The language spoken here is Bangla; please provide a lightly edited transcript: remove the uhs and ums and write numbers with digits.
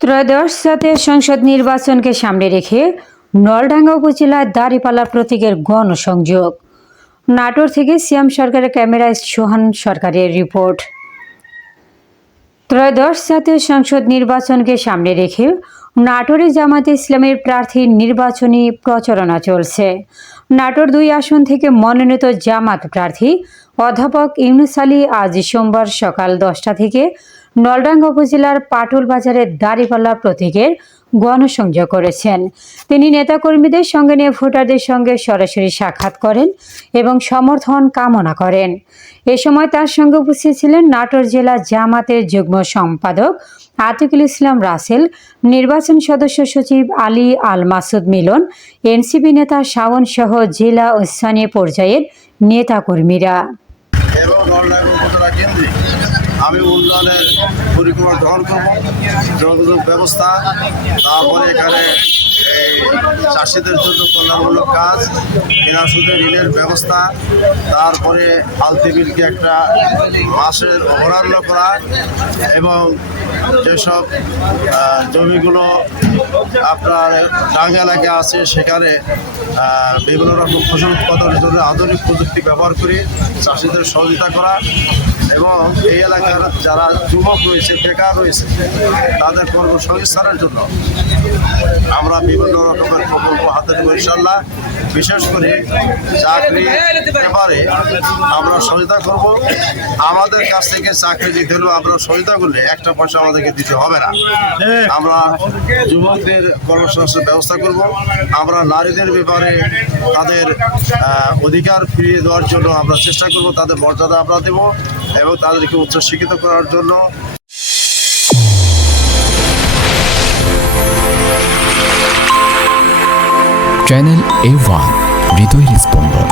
ত্রয়োদশ জাতীয় সংসদ নির্বাচনকে সামনে রেখে নলডাঙ্গা উপজেলায় দাঁড়িপাল্লা প্রতীকের গণসংযোগ। নাটোর থেকে সিয়াম সরকারের ক্যামেরায় সোহান সরকারের রিপোর্ট। ত্রয়োদশ জাতীয় সংসদ নির্বাচনকে সামনে রেখে নাটোরে জামায়াতে ইসলামের প্রার্থীর নির্বাচনী প্রচারণা চলছে। নাটোর ২ আসন থেকে মনোনীত জামাত প্রার্থী অধ্যাপক ইউনুস আলী আজ সোমবার সকাল 10টা থেকে নলডাঙ্গা উপজেলার পাটুল বাজারের দাঁড়িপাল্লা প্রতীকের গণসংযোগ করেছেন। তিনি নেতাকর্মীদের সঙ্গে নিয়ে ভোটারদের সঙ্গে সরাসরি সাক্ষাৎ করেন এবং সমর্থন কামনা করেন। এ সময় তার সঙ্গে উপস্থিত ছিলেন নাটোর জেলা জামাতের যুগ্ম সম্পাদক আতিকুল ইসলাম রাসেল, নির্বাচন সদস্য সচিব আলী আল মাসুদ মিলন, এনসিপি নেতা শাওন সহ জেলা ও স্থানীয় পর্যায়ের নেতাকর্মীরা। আমি উন্নয়নের পরিকল্পনা গ্রহণ করব, যোগাযোগ ব্যবস্থা, তারপরে এখানে চাষিদের জন্য কল্যাণমূলক কাজ, বিনা সুদে ঋণের ব্যবস্থা, তারপরে আলতিবিলকে একটা মাসের অবরান্ন করা এবং যেসব জমিগুলো আপনার ডাঙ্গা এলাকা আছে সেখানে বিভিন্ন রকম ফসল উৎপাদনের জন্য আধুনিক প্রযুক্তি ব্যবহার করে চাষিদের সহযোগিতা করা এবং এই এলাকার যারা যুবক রয়েছে, বেকার রয়েছে, তাদের কর্মসংস্থানের জন্য আমরা বিভিন্ন রকমের প্রকল্প হাতে নেব ইনশাল্লাহ। বিশেষ করে চাকরি ব্যাপারে আমরা সহায়তা করব। আমাদের কাছ থেকে চাকরি দিতে হলেও আমরা সহায়তা করলে একটা পয়সা আমাদেরকে দিতে হবে না। আমরা যুবকদের কর্মসংস্থানের ব্যবস্থা করব। আমরা নারীদের ব্যাপারে তাদের অধিকার ফিরিয়ে দেওয়ার জন্য আমরা চেষ্টা করব, তাদের মর্যাদা আমরা দেব এবং তাদেরকে উচ্চশিক্ষিত করার জন্য। চ্যানেল A1 হৃদয়ের স্পন্দন।